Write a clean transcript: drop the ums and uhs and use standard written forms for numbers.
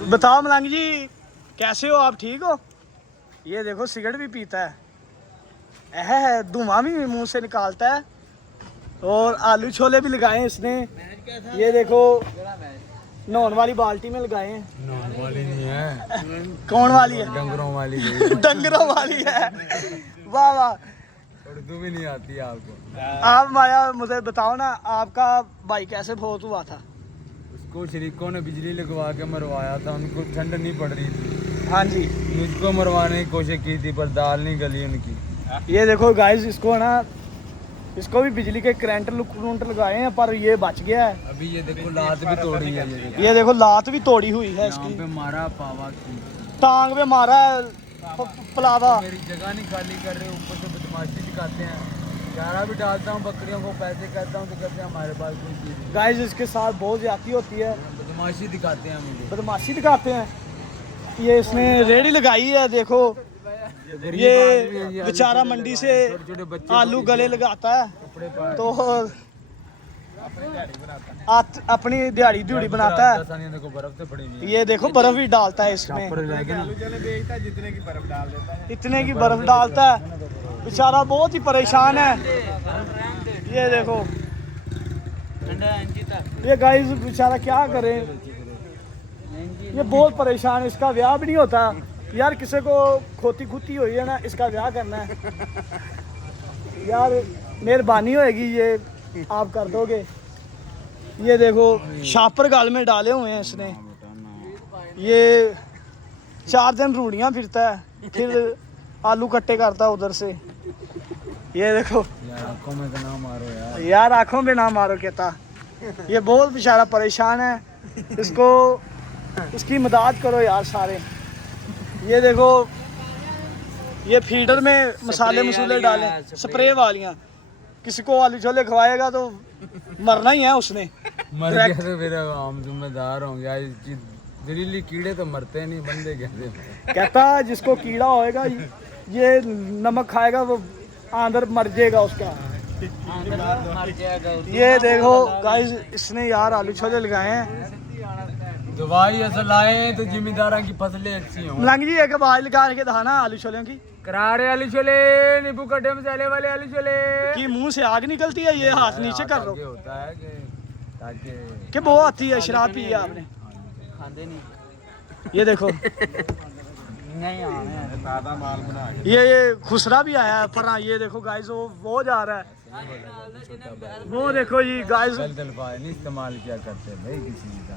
बताओ मलंग जी, कैसे हो आप? ठीक हो? ये देखो सिगरेट भी पीता है, धुआं भी मुंह से निकालता है। और आलू छोले भी लगाए हैं इसने। ये देखो नहाने वाली बाल्टी में लगाए हैं। नॉन वाली नहीं है। कौन वाली है? डंगरों वाली। डंगरों वाली है। वाह वाह, उर्दू भी नहीं आती आपको। आप माया मुझे बताओ ना, आपका भाई कैसे बहुत हुआ था? उसको शरीकों ने बिजली लगवा के मरवाया था, उनको ठंड नहीं पड़ रही थी। हाँ जी, मुझको मरवाने की कोशिश की थी पर दाल नहीं गली उनकी। ये देखो गाइस, इसको ना, इसको भी बिजली के करंट लगाए हैं पर ये बच गया है। अभी ये देखो लात भी तोड़ी है। ये देखो लात भी तोड़ी हुई है यहाँ इसकी, पे मारा पावा की। टांग पे मारा है पलावा। मेरी जगह नहीं खाली कर रहे, ऊपर से बदमाशी दिखाते हैं। चारा भी डालता हूँ बकरियों को, पैसे कहता हूँ तो कहते हैं हमारे पास कोई चीज़ नहीं। गाइस इसके साथ बहुत ज्यादती होती है, बदमाशी दिखाते हैं मुझे। बदमाशी दिखाते हैं। ये इसने रेड़ी लगाई है, देखो ये बेचारा मंडी से आलू गले लगाता है तो अपनी दिहाड़ी दिहाड़ी बनाता है। देखो बर्फ से पड़ी हुई है। ये देखो बर्फ भी डालता है इसमें, जितने की बर्फ डाल देता है। इतने की बर्फ डालता है। बेचारा बहुत ही परेशान है। ये देखो, ये गाइस बेचारा क्या करे, ये बहुत परेशान है। इसका ब्याह भी नहीं होता यार, किसी को खोती खुती हुई है ना, इसका ब्याह करना है यार, मेहरबानी होएगी ये आप कर दोगे। ये देखो शापर गाल में डाले हुए हैं इसने। ये 4 दिन रूढ़ियाँ फिरता है, फिर आलू कट्टे करता है उधर से। ये देखो यार आंखों में तो ना मारो यार। यार, आंखों में ना मारो कहता। ये बहुत बेचारा परेशान है, इसको इसकी मदद करो यार सारे। ये देखो ये फीडर में मसाले मसूले डाले, स्प्रे वालियाँ। किसी को आलू छोले खवाएगा तो मरना ही है उसने। मर गया तो फिर हम जिम्मेदार होंगे यार। जहरीली कीड़े तो मरते नहीं, बंदे कैसे? कहता जिसको कीड़ा होएगा ये नमक खाएगा वो अंदर मर जाएगा उसका। ये देखो गाइस, इसने यार आलू छोले लगाए हैं। दवाई ऐसा लाए तो जिम्मेदारा की फसलें अच्छी हों। मलंग जी एक आवाज लगा के दिखाना आलू छोले की। करारे आलू छोले, नींबू कटे मसाले वाले आलू छोले। कि मुंह से आग निकलती है, ये हाथ नीचे कर लो। होता है ताकि कि वो आती है, शराब पी है आपने? खाते नहीं। ये देखो नहीं सादा माल बना के। ये खुसरा भी आया है पर। ये देखो गाइस, वो जा रहा है। वो देखो जी गाइस, गलत अल्फाज नहीं इस्तेमाल किया करते भाई किसी का।